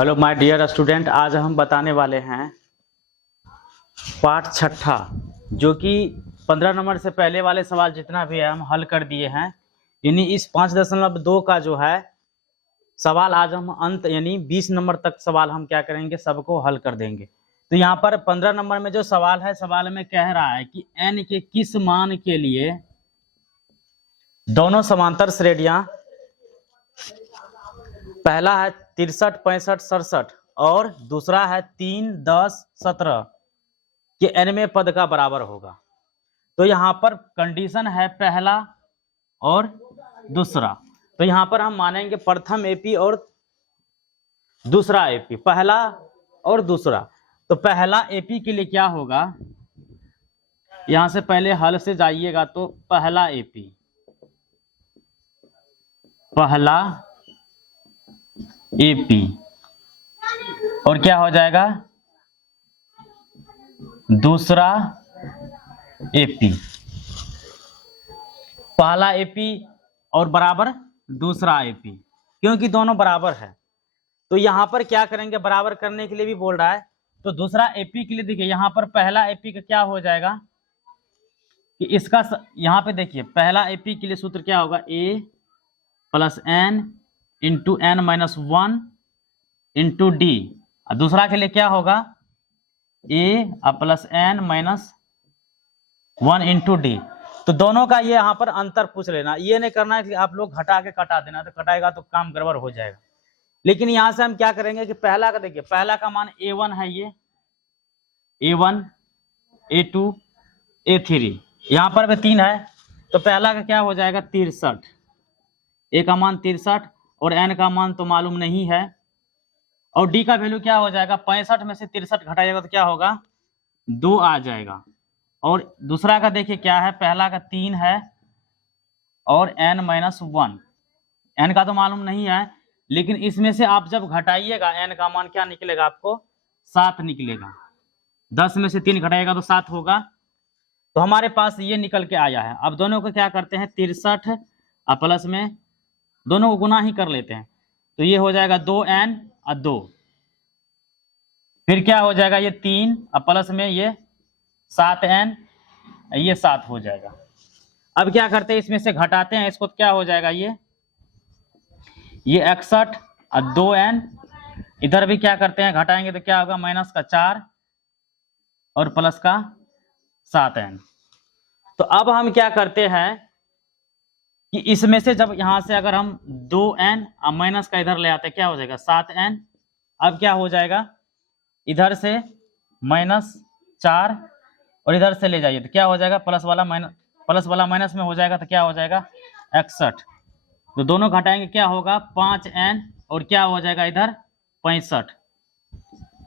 Hello my dear student, आज हम बताने वाले हैं पाठ छठा, जो कि 15 नंबर से पहले वाले सवाल जितना भी है हम हल कर दिए हैं। यानी इस 5.2 का जो है सवाल आज हम अंत यानी 20 नंबर तक सवाल हम क्या करेंगे, सबको हल कर देंगे। तो यहाँ पर 15 नंबर में जो सवाल है, सवाल में कह रहा है कि n के किस मान के लिए दोनों समांतर श्रेणियां, पहला है 63, 65, 67 और दूसरा है 3, 10, 17 के nवें पद का बराबर होगा। तो यहाँ पर कंडीशन है पहला और दूसरा। तो यहाँ पर हम मानेंगे प्रथम एपी और दूसरा एपी, पहला और दूसरा। तो पहला एपी के लिए क्या होगा, यहां से पहले हल से जाइएगा तो पहला एपी, पहला एपी और क्या हो जाएगा दूसरा एपी, पहला एपी और बराबर दूसरा एपी, क्योंकि दोनों बराबर है। तो यहां पर क्या करेंगे, बराबर करने के लिए भी बोल रहा है। तो दूसरा एपी के लिए देखिए, यहां पर पहला एपी का क्या हो जाएगा कि इसका यहां पे देखिए पहला एपी के लिए सूत्र क्या होगा, a plus n into n minus 1 into d. दूसरा के लिए क्या होगा, a plus n minus 1 into d. तो दोनों का ये यहाँ पर अंतर पूछ लेना, ये नहीं करना है कि आप लोग घटा के कटा देना, तो कटाएगा तो काम गड़बड़ हो जाएगा। लेकिन यहां से हम क्या करेंगे कि पहला का देखिए, पहला का मान a1 है, ये a1 a2 a3, यहां पर भी 3 है। तो पहला का क्या हो जाएगा 63, ए का मान 63 और एन का मान तो मालूम नहीं है। और डी का वैल्यू क्या हो जाएगा, 65 में से 63 घटाइएगा तो क्या होगा 2 आ जाएगा। और दूसरा का देखिए क्या है, पहला का 3 है और n माइनस 1, n का तो मालूम नहीं है, लेकिन इसमें से आप जब घटाइएगा n का मान क्या निकलेगा, आपको 7 निकलेगा। 10 में से 3 घटाइएगा तो 7 होगा। तो हमारे पास ये निकल के आया है। अब दोनों को क्या करते हैं, 63 प्लस में दोनों को गुना ही कर लेते हैं। तो ये हो जाएगा 2n और 2, फिर क्या हो जाएगा ये 3 और प्लस में ये 7n, ये 7 हो जाएगा। अब क्या करते हैं, इसमें से घटाते हैं इसको, तो क्या हो जाएगा ये 61 और 2n, इधर भी क्या करते हैं घटाएंगे तो क्या होगा माइनस का 4 और प्लस का 7n। तो अब हम क्या करते हैं कि इसमें से जब यहां से अगर हम 2n और माइनस का इधर ले आते हैं, क्या हो जाएगा 7n। अब क्या हो जाएगा, इधर से माइनस 4 और इधर से ले जाइए तो क्या हो जाएगा प्लस वाला माइनस में हो जाएगा, तो क्या हो जाएगा 61। तो दोनों घटाएंगे क्या होगा 5n और क्या हो जाएगा इधर 65,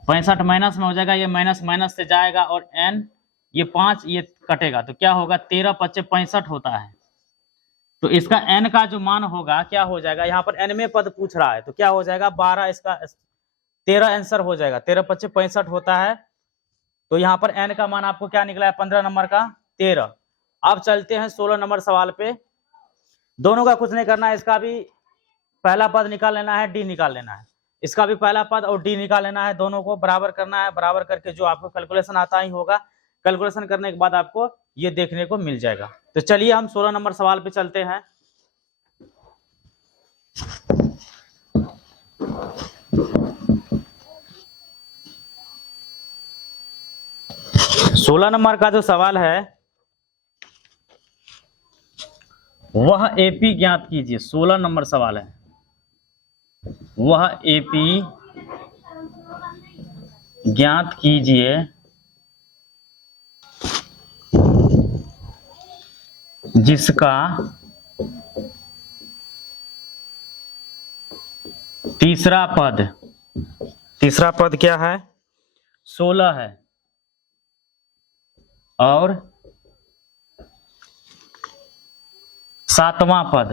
65 माइनस में हो जाएगा, ये माइनस माइनस से जाएगा और n ये 5 ये कटेगा तो क्या होगा 13 × 5 = 65 होता है। तो इसका n का जो मान होगा क्या हो जाएगा, यहाँ पर nवें पद पूछ रहा है तो क्या हो जाएगा 12, इसका 13 आंसर हो जाएगा, 13 × 5 = 65 होता है। तो यहाँ पर n का मान आपको क्या निकला है 15 नंबर का 13। अब चलते हैं 16 नंबर सवाल पे। दोनों का कुछ नहीं करना है, इसका भी पहला पद निकाल लेना है, डी निकाल लेना है, इसका भी पहला पद और डी निकाल लेना है, दोनों को बराबर करना है। बराबर करके जो आपको कैलकुलेशन आता ही होगा, कैलकुलेशन करने के बाद आपको ये देखने को मिल जाएगा। तो चलिए हम 16 नंबर सवाल पे चलते हैं। सोलह नंबर का जो सवाल है वह एपी ज्ञात कीजिए। 16 नंबर सवाल है, वह एपी ज्ञात कीजिए जिसका तीसरा पद क्या है 16 है और सातवां पद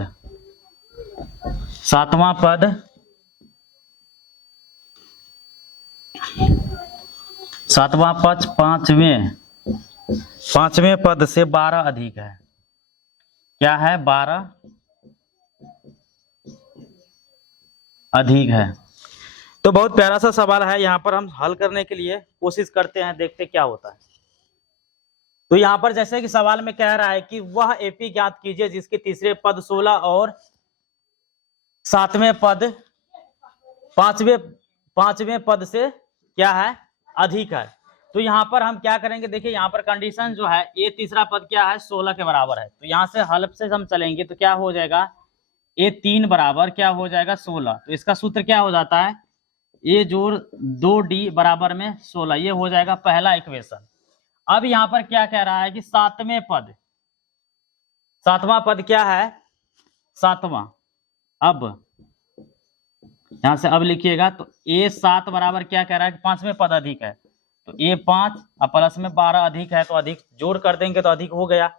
पांचवें पद से 12 अधिक है। क्या है 12 अधिक है। तो बहुत प्यारा सा सवाल है, यहाँ पर हम हल करने के लिए कोशिश करते हैं, देखते क्या होता है। तो यहाँ पर जैसे कि सवाल में कह रहा है कि वह एपी ज्ञात कीजिए जिसके तीसरे पद 16 और सातवें पद पांचवें पद से क्या है, अधिक है। तो यहाँ पर हम क्या करेंगे, देखिए यहाँ पर कंडीशन जो है, ये तीसरा पद क्या है, 16 के बराबर है। तो यहाँ से हल्प से हम चलेंगे तो क्या हो जाएगा, ये 3 बराबर क्या हो जाएगा 16। तो इसका सूत्र क्या हो जाता है, ए जोड़ 2d बराबर में 16, ये हो जाएगा पहला इक्वेशन। अब यहाँ पर क्या कह रहा है कि सातवां पद क्या है, सातवां। अब यहां से अब लिखिएगा, तो ए 7 बराबर क्या कह रहा है कि पांचवें पद अधिक है। तो ए 5 और प्लस में 12 अधिक है, तो अधिक जोड़ कर देंगे तो अधिक हो गया।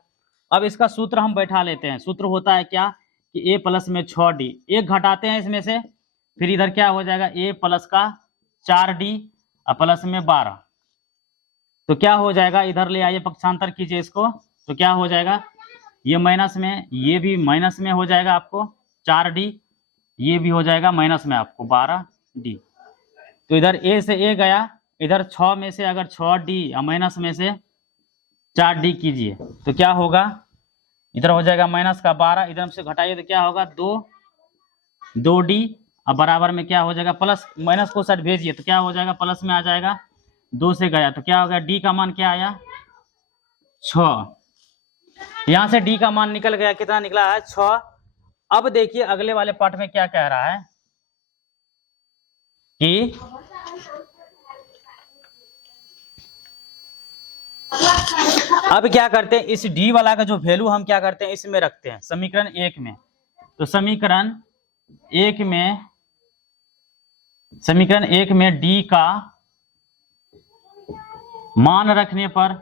अब इसका सूत्र हम बैठा लेते हैं। सूत्र होता है क्या कि ए प्लस में 6d, एक घटाते हैं इसमें से, फिर इधर क्या हो जाएगा, ए प्लस का 4d और प्लस में 12। तो क्या हो जाएगा, इधर ले आइए, पक्षांतर कीजिए इसको, तो क्या हो जाएगा, ये माइनस में, ये भी माइनस में हो जाएगा आपको 4d, ये भी हो जाएगा माइनस में आपको 12d। तो इधर ए से ए गया, इधर 6 में से अगर 6d और माइनस में से 4d कीजिए तो क्या होगा, इधर हो जाएगा माइनस का 12, इधर से घटाइए तो क्या होगा 2d और बराबर में क्या हो जाएगा, प्लस माइनस को साइड भेजिए तो क्या हो जाएगा, प्लस में आ जाएगा, 2 से गया तो क्या हो गया, d का मान क्या आया 6। यहां से d का मान निकल गया, कितना निकला है 6। अब देखिए अगले वाले पार्ट में क्या कह रहा है कि अब क्या करते हैं, इस d वाला का जो वैल्यू हम क्या करते हैं, इसमें रखते हैं समीकरण 1 में। तो समीकरण 1 में d का मान रखने पर,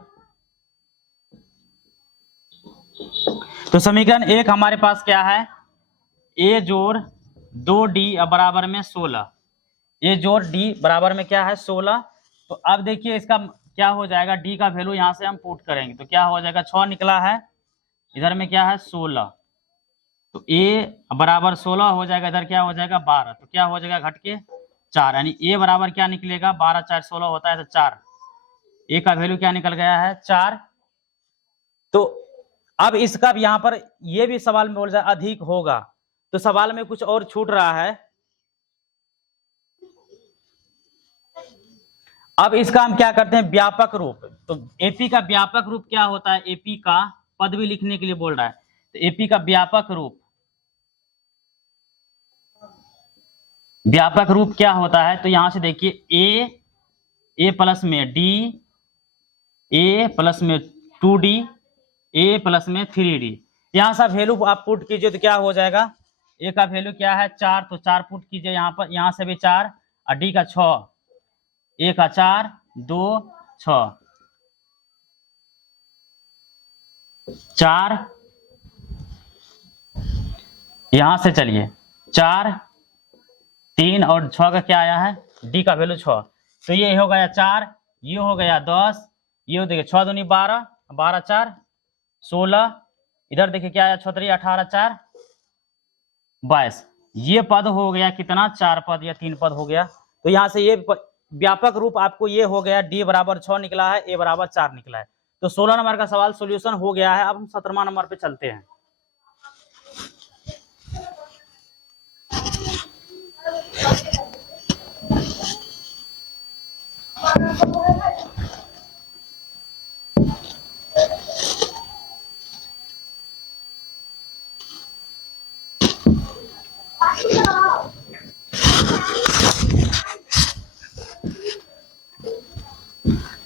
तो समीकरण 1 हमारे पास क्या है, a जोड़ 2d बराबर में 16, a जोड़ d बराबर में क्या है 16। तो अब देखिए इसका क्या हो जाएगा, d का वैल्यू यहां से हम पुट करेंगे तो क्या हो जाएगा, 6 निकला है, इधर में क्या है 16, तो a बराबर 16 हो जाएगा, इधर क्या हो जाएगा 12, तो क्या हो जाएगा घट के 4, यानी a बराबर क्या निकलेगा, 12 4 16 होता है, तो 4, a का वैल्यू क्या निकल गया है 4। तो अब इसका भी यहां पर ये भी सवाल में बोल रहा है अधिक होगा, तो सवाल में कुछ और छूट रहा है। अब इसका हम क्या करते हैं, व्यापक रूप। तो एपी का व्यापक रूप क्या होता है, एपी का पद भी लिखने के लिए बोल रहा है, तो एपी का व्यापक रूप क्या होता है, तो यहां से देखिए ए प्लस में डी, ए प्लस में 2d, ए प्लस में 3d। यहां से वैल्यू आप पुट कीजिए तो क्या हो जाएगा, ए का वैल्यू क्या है 4, तो 4 पुट कीजिए यहाँ पर, यहां से भी 4 और डी का 6, ए का 4 2 6 4, यहां से चलिए 4 3 और 6 का क्या आया है, डी का वैल्यू 6, तो ये हो गया 4, ये हो गया 10, ये हो देखिए 6 दूनी 12, 12 4 16, इधर देखिए क्या आया 6 3 18 4 22, ये पद हो गया कितना, 4 पद या 3 पद हो गया। तो यहां से ये व्यापक रूप आपको ये हो गया, डी बराबर 6 निकला है, ए बराबर 4 निकला है। तो 16 नंबर का सवाल सोल्यूशन हो गया है। अब हम 17वां नंबर पे चलते हैं।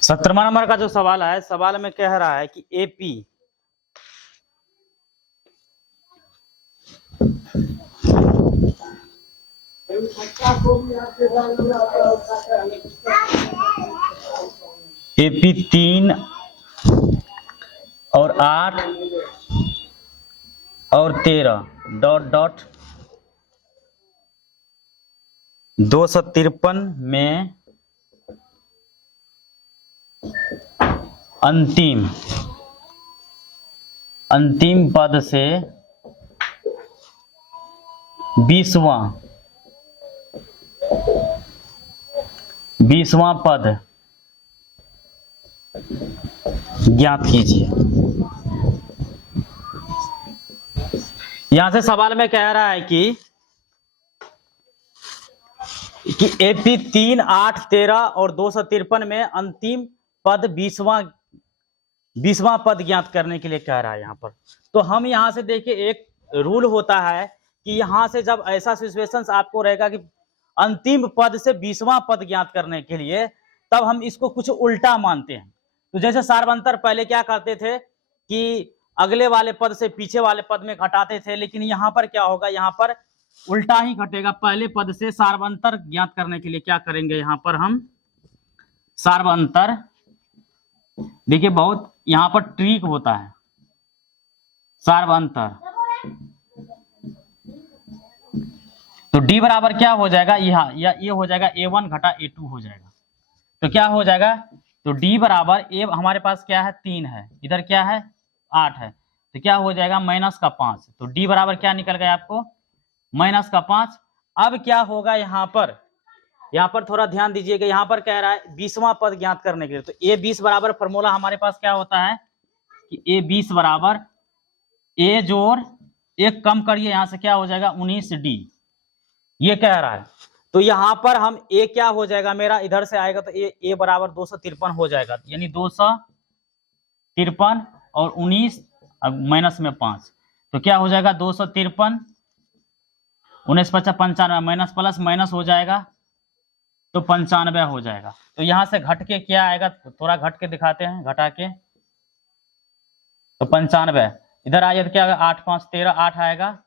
सत्रहवां नंबर का जो सवाल है, सवाल में कह रहा है कि एपी एपी 3 और 8 और 13 डॉट डॉट 253 में अंतिम पद से 20वां 20वां पद ज्ञात कीजिए। यहां से सवाल में कह रहा है कि एपी 3, 8, 13 और 253 में अंतिम पद 20वां पद ज्ञात करने के लिए कह रहा है यहाँ पर। तो हम यहाँ से देखिए, एक रूल होता है कि यहाँ से जब ऐसा सिचुएशंस आपको रहेगा कि अंतिम पद से 20वां पद ज्ञात करने के लिए, तब हम इसको कुछ उल्टा मानते हैं। तो जैसे सार्वंतर पहले क्या करते थे कि अगले वाले पद से पीछे वाले पद में घटाते थे, लेकिन यहाँ पर क्या होगा, यहाँ पर उल्टा ही घटेगा। पहले पद से सार्वंतर ज्ञात करने के लिए क्या करेंगे, यहाँ पर हम सार्वंतर, देखिए बहुत यहाँ पर ट्रिक होता है। सार्वंतर तो d बराबर क्या हो जाएगा, ये हो जाएगा a1 घटा a2 हो जाएगा। तो क्या हो जाएगा, तो d बराबर a हमारे पास क्या है 3 है, इधर क्या है 8 है, तो क्या हो जाएगा माइनस का 5। तो d बराबर क्या निकल गया आपको, माइनस का 5। अब क्या होगा, यहाँ पर थोड़ा ध्यान दीजिएगा। यहाँ पर कह रहा है 20वां पद ज्ञात करने के लिए, तो a20 बराबर फॉर्मूला हमारे पास क्या होता है कि a20 बराबर a जोड़ एक कम करिए, यहां से क्या हो जाएगा 19d, ये कह रहा है। तो यहां पर हम a क्या हो जाएगा मेरा, इधर से आएगा तो a बराबर 253 हो जाएगा, यानी 253 और 19 माइनस में 5, तो क्या हो जाएगा 253, 19 × 5 = 95, माइनस प्लस माइनस हो जाएगा तो 95 हो जाएगा। तो यहां से घट के क्या आएगा, थोड़ा घट के दिखाते हैं, घटा के तो 95, इधर आइए तो क्या होगा 8 × 5 = 13, 8 आएगा,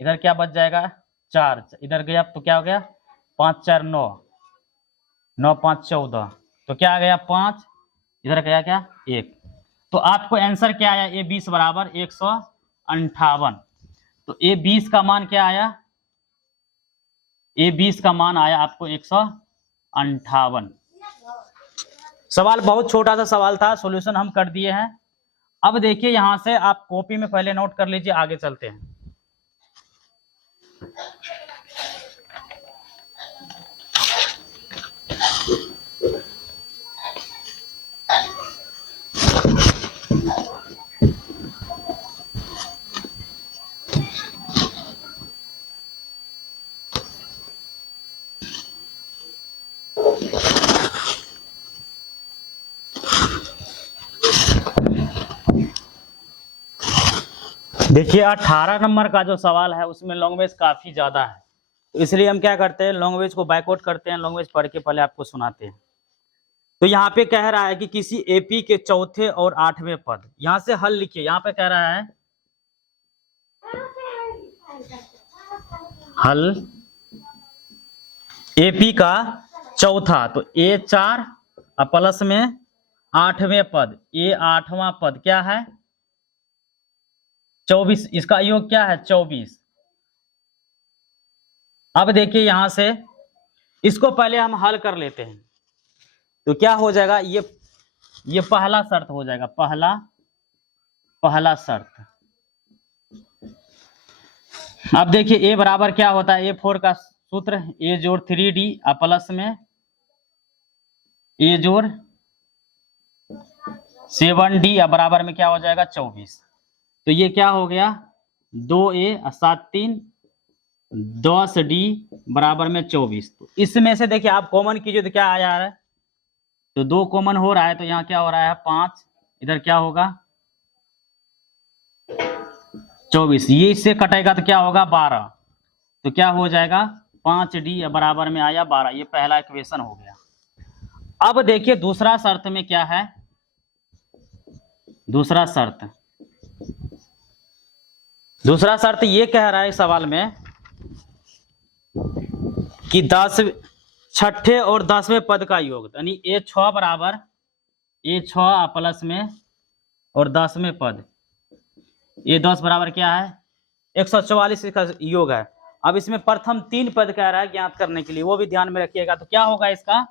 इधर क्या बच जाएगा 4, इधर गया तो क्या हो गया 5 × 4 = 9, 9 × 5 = 14, तो क्या आ गया 5, इधर गया क्या 1। तो आपको आंसर क्या आया, a20 बराबर 158। तो a20 का मान क्या आया, a20 का मान आया आपको 158। सवाल बहुत छोटा सा सवाल था, सॉल्यूशन हम कर दिए हैं। अब देखिए यहां से आप कॉपी में पहले नोट कर लीजिए, आगे चलते हैं। देखिए 18 नंबर का जो सवाल है उसमें लैंग्वेज काफी ज्यादा है, तो इसलिए हम क्या करते हैं, लैंग्वेज को बैकआउट करते हैं, लैंग्वेज पढ़ के पहले आपको सुनाते हैं। तो यहाँ पे कह रहा है कि किसी एपी के चौथे और 8वें पद, यहां से हल लिखिए। यहाँ पे कह रहा है हल एपी का चौथा, तो A4 प्लस में 8वें पद, A8वां पद क्या है 24, इसका योग क्या है 24। अब देखिए यहां से इसको पहले हम हल कर लेते हैं, तो क्या हो जाएगा, ये पहला शर्त हो जाएगा, पहला शर्त। अब देखिए a बराबर क्या होता है, A4 का सूत्र a जोड़ 3d प्लस में a जोड़ 7d बराबर में क्या हो जाएगा 24। तो ये क्या हो गया 2a 7 3 10d बराबर में 24। तो इसमें से देखिए आप कॉमन कीजिए तो क्या आ जा रहा है, तो 2 कॉमन हो रहा है, तो यहाँ क्या हो रहा है 5, इधर क्या होगा 24, ये इससे कटेगा तो क्या होगा 12, तो क्या हो जाएगा 5d बराबर में आया 12। ये पहला इक्वेशन हो गया। अब देखिए दूसरा शर्त में क्या है, दूसरा शर्त ये कह रहा है सवाल में कि 6ठे और 10वें पद का योग, यानी A6 बराबर A6 प्लस में और 10वें पद A10 बराबर क्या है 144 का योग है। अब इसमें प्रथम 3 पद कह रहा है ज्ञात करने के लिए, वो भी ध्यान में रखिएगा। तो क्या होगा इसका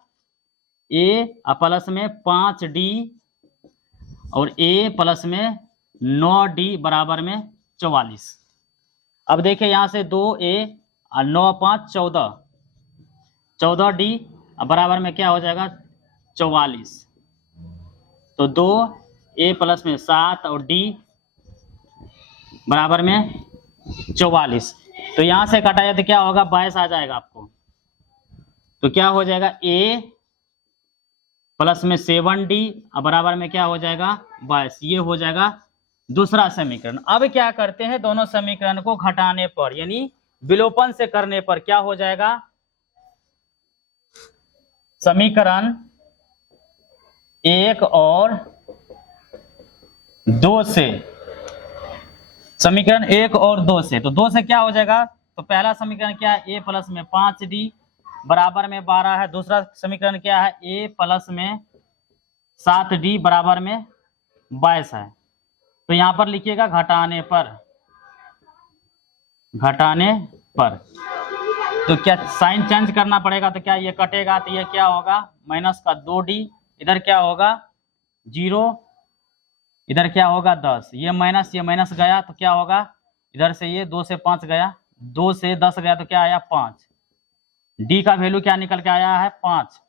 A प्लस में 5d और A प्लस में 9d बराबर में 44। अब देखिए यहां से 2a और 9 5 14, 14d अब बराबर में क्या हो जाएगा 44। तो 2 a प्लस में 7 और d बराबर में 44। तो यहां से घटाया तो क्या होगा 22 आ जाएगा आपको। तो क्या हो जाएगा a प्लस में 7d अब बराबर में क्या हो जाएगा 22। ये हो जाएगा दूसरा समीकरण। अब क्या करते हैं दोनों समीकरण को घटाने पर यानी विलोपन से करने पर क्या हो जाएगा, समीकरण 1 और 2 से, समीकरण 1 और 2 से, तो 2 से क्या हो जाएगा, तो पहला समीकरण क्या है a प्लस में 5d बराबर में 12 है। दूसरा समीकरण क्या है a प्लस में 7d बराबर में 22 है। तो यहां पर लिखिएगा घटाने पर, घटाने पर तो क्या साइन चेंज करना पड़ेगा, तो क्या ये कटेगा तो ये क्या होगा माइनस का 2d, इधर क्या होगा 0, इधर क्या होगा 10, ये माइनस गया तो क्या होगा इधर से ये 2 से 5 गया, 2 से 10 गया तो क्या आया 5, d का वैल्यू क्या निकल के आया है 5।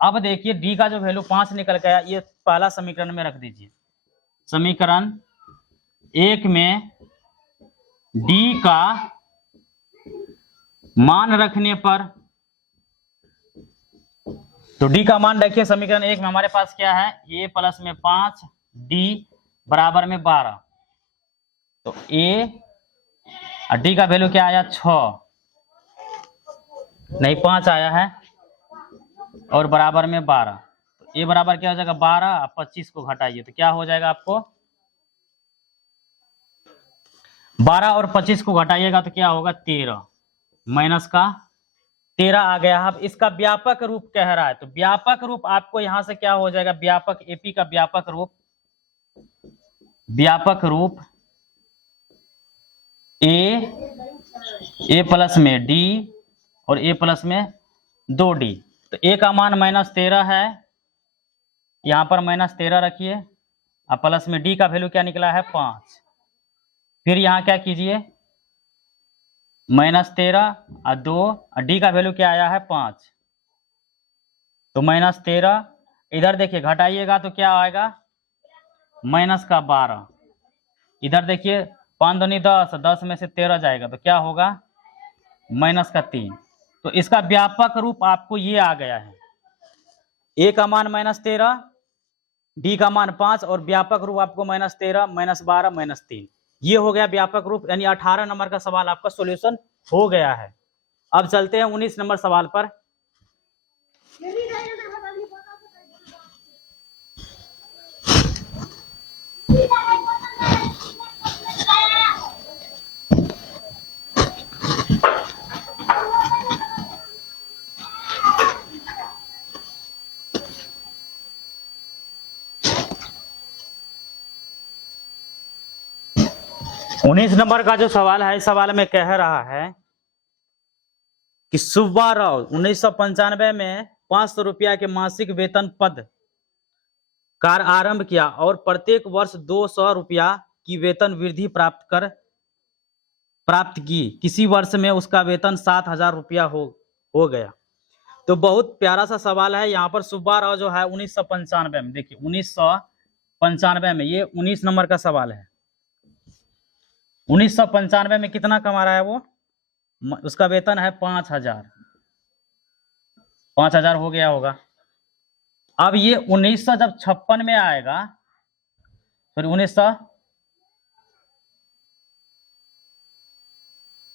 अब देखिए d का जो वैल्यू 5 निकल के आया, ये पहला समीकरण में रख दीजिए। समीकरण 1 में d का मान रखने पर, तो d का मान रखिए समीकरण 1 में हमारे पास क्या है a प्लस में 5 d बराबर में 12, तो a और d का वैल्यू क्या आया 6 नहीं 5 आया है और बराबर में 12, तो a बराबर क्या हो जाएगा 12 और 25 को घटाइए तो क्या हो जाएगा आपको 12 और 25 को घटाइएगा तो क्या होगा 13, माइनस का 13 आ गया। अब इसका व्यापक रूप कह रहा है, तो व्यापक रूप आपको यहां से क्या हो जाएगा व्यापक एपी का व्यापक रूप, व्यापक रूप ए प्लस में डी और ए प्लस में 2d, तो a का मान -13 है, यहां पर -13 रखिए, अब प्लस में d का वैल्यू क्या निकला है 5, फिर यहां क्या कीजिए -13 और 2 और d का वैल्यू क्या आया है 5, तो -13, इधर देखिए घटाइएगा तो क्या आएगा माइनस का 12, इधर देखिए 5 दूनी 10, 10 में से 13 जाएगा तो क्या होगा माइनस का 3। तो इसका व्यापक रूप आपको ये आ गया है, a का मान -13, d का मान 5 और व्यापक रूप आपको -13, -12, -3, ये हो गया व्यापक रूप। यानी 18 नंबर का सवाल आपका सॉल्यूशन हो गया है। अब चलते हैं 19 नंबर सवाल पर। उन्नीस नंबर का जो सवाल है, इस सवाल में कह रहा है कि सुब्बा राव 1995 में 500 रुपया के मासिक वेतन पद कार आरंभ किया और प्रत्येक वर्ष 200 रुपया की वेतन वृद्धि प्राप्त की। किसी वर्ष में उसका वेतन 7,000 रुपया हो गया। तो बहुत प्यारा सा सवाल है। यहाँ पर सुब्बा राव जो है 1995 में, देखिए 1995 में, ये 19 नंबर का सवाल है। 1995 में कितना कमा रहा है वो, उसका वेतन है 5,000 हो गया होगा। अब ये 1956 में आएगा, सॉरी 1900,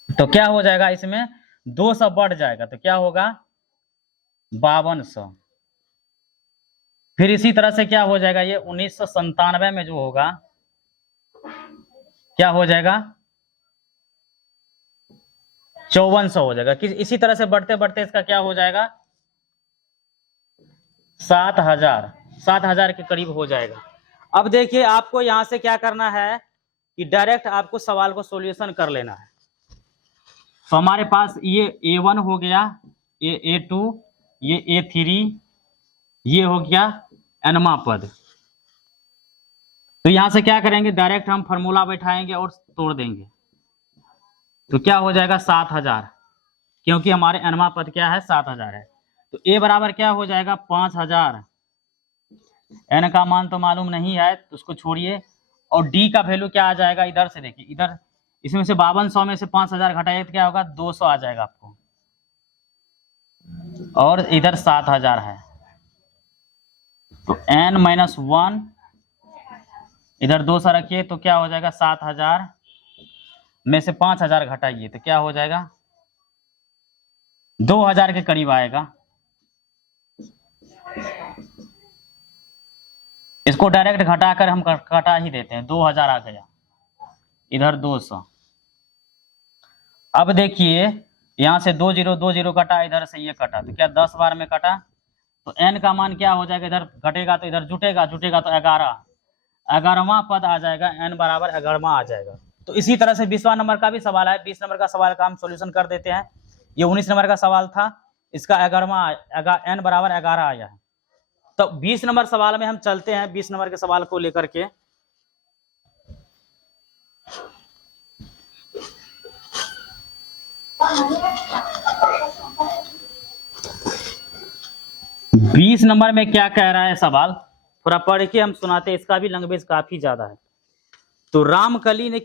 तो क्या हो जाएगा इसमें 200 बढ़ जाएगा तो क्या होगा 5200। फिर इसी तरह से क्या हो जाएगा ये 1997 में जो होगा क्या हो जाएगा 5400 हो जाएगा। इसी तरह से बढ़ते बढ़ते इसका क्या हो जाएगा 7,000 के करीब हो जाएगा। अब देखिए आपको यहां से क्या करना है कि डायरेक्ट आपको सवाल को सॉल्यूशन कर लेना है। तो हमारे पास ये A1 हो गया, ये A2, ये A3, ये हो गया nवां पद। तो यहां से क्या करेंगे डायरेक्ट हम फॉर्मूला बैठाएंगे और तोड़ देंगे तो क्या हो जाएगा 7,000, क्योंकि हमारे nवां पद क्या है 7,000 है। तो ए बराबर क्या हो जाएगा 5000। एन का मान तो मालूम नहीं है तो उसको छोड़िए, और डी का वैल्यू क्या आ जाएगा, इधर से देखिए, इधर इसमें से 5200 में से 5000 घटाइए तो क्या होगा 200 आ जाएगा आपको, और इधर 7000 है, तो n-1 इधर 200 रखिए तो क्या हो जाएगा 7000 में से 5000 घटाइए तो क्या हो जाएगा 2000 के करीब आएगा। इसको डायरेक्ट घटाकर हम घटा ही देते हैं, 2000 आ गया, इधर 200। अब देखिए यहां से 20 कटा, इधर से ये कटा, तो क्या 10 बार में कटा, तो n का मान क्या हो जाएगा, इधर घटेगा तो इधर जुटेगा तो 11वां पद आ जाएगा, n बराबर 11वां आ जाएगा। तो इसी तरह से 20वां नंबर का भी सवाल है, 20 नंबर का सवाल का हम सोल्यूशन कर देते हैं। ये 19 नंबर का सवाल था, इसका 11वां n बराबर 11 आया है। तो 20 नंबर सवाल में हम चलते हैं, 20 नंबर के सवाल को लेकर के। बीस नंबर में क्या कह रहा है सवाल, थोड़ा पढ़ के हम सुनाते हैं, इसका भी लैंग्वेज काफी ज्यादा है। तो रामकली ने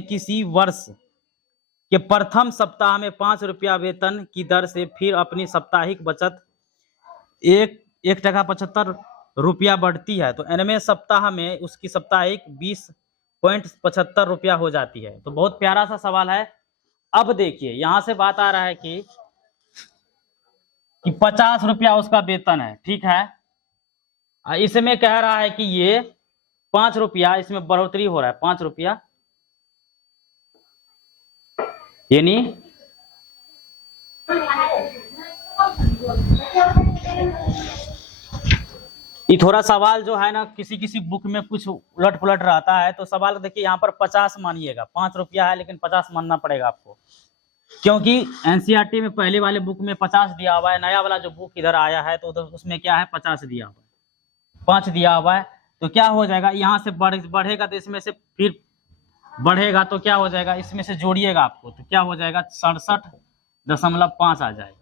किसी वर्ष के प्रथम सप्ताह में 5 रुपया वेतन की दर से फिर अपनी साप्ताहिक बचत 1.75 बढ़ती है, तो nवें सप्ताह में उसकी साप्ताहिक 20.75 रुपया हो जाती है। तो बहुत प्यारा सा सवाल है। अब देखिए यहां से बात आ रहा है कि 50 रुपया उसका वेतन है, ठीक है, इसमें कह रहा है कि ये 5 रुपया इसमें बढ़ोतरी हो रहा है, 5 रुपया, यानी ये थोड़ा सवाल जो है ना किसी बुक में कुछ उलट पुलट रहता है। तो सवाल देखिए यहाँ पर 50 मानिएगा, 5 रुपया है लेकिन 50 मानना पड़ेगा आपको, क्योंकि एनसीईआरटी में पहले वाले बुक में 50 दिया हुआ है, नया वाला जो बुक इधर आया है तो उसमें क्या है 50 दिया हुआ है, 5 दिया हुआ है। तो क्या हो जाएगा यहाँ से बढ़ेगा तो इसमें से फिर बढ़ेगा तो क्या हो जाएगा, इसमें से जोड़िएगा आपको तो क्या हो जाएगा 67.5 आ जाएगा।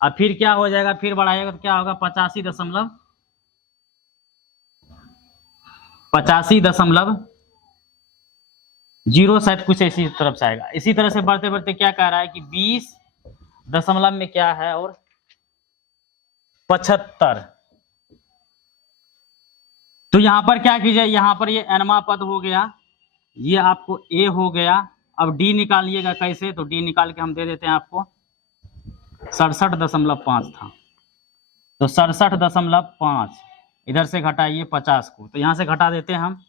अब फिर क्या हो जाएगा, फिर बढ़ाइएगा तो क्या होगा 85.0 शायद कुछ इसी तरफ से आएगा। इसी तरह से बढ़ते बढ़ते क्या कह रहा है कि 20 दशमलव में क्या है और 75। तो यहां पर क्या कीजिए, यहां पर ये nवां पद हो गया, ये आपको a हो गया। अब d निकालिएगा कैसे, तो d निकाल के हम दे देते हैं आपको 67.5 था, तो 67.5 इधर से घटाइए 50 को, तो यहां से घटा देते हैं हम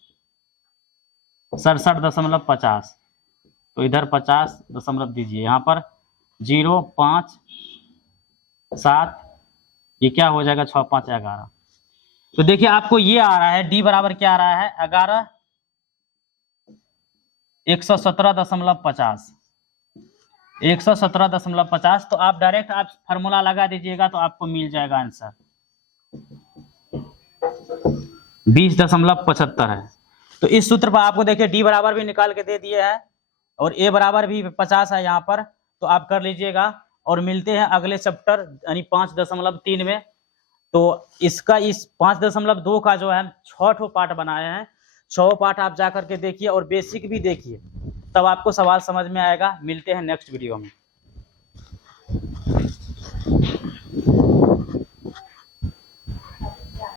67.50, तो इधर 50 दशमलव दीजिए, यहाँ पर 0, 5, 7, ये क्या हो जाएगा 6, 5, 11। तो देखिए आपको ये आ रहा है d बराबर क्या आ रहा है 11 117.50, 117.50। तो आप डायरेक्ट आप फार्मूला लगा दीजिएगा तो आपको मिल जाएगा आंसर 20.75 है। तो इस सूत्र पर आपको देखिए डी बराबर भी निकाल के दे दिए हैं और ए बराबर भी 50 है यहाँ पर, तो आप कर लीजिएगा। और मिलते हैं अगले चैप्टर यानी 5.3 में। तो इसका इस 5.2 का जो है 6 पार्ट बनाए हैं, 6 पार्ट आप जा करके देखिए और बेसिक भी देखिए, तब आपको सवाल समझ में आएगा। मिलते हैं नेक्स्ट वीडियो में।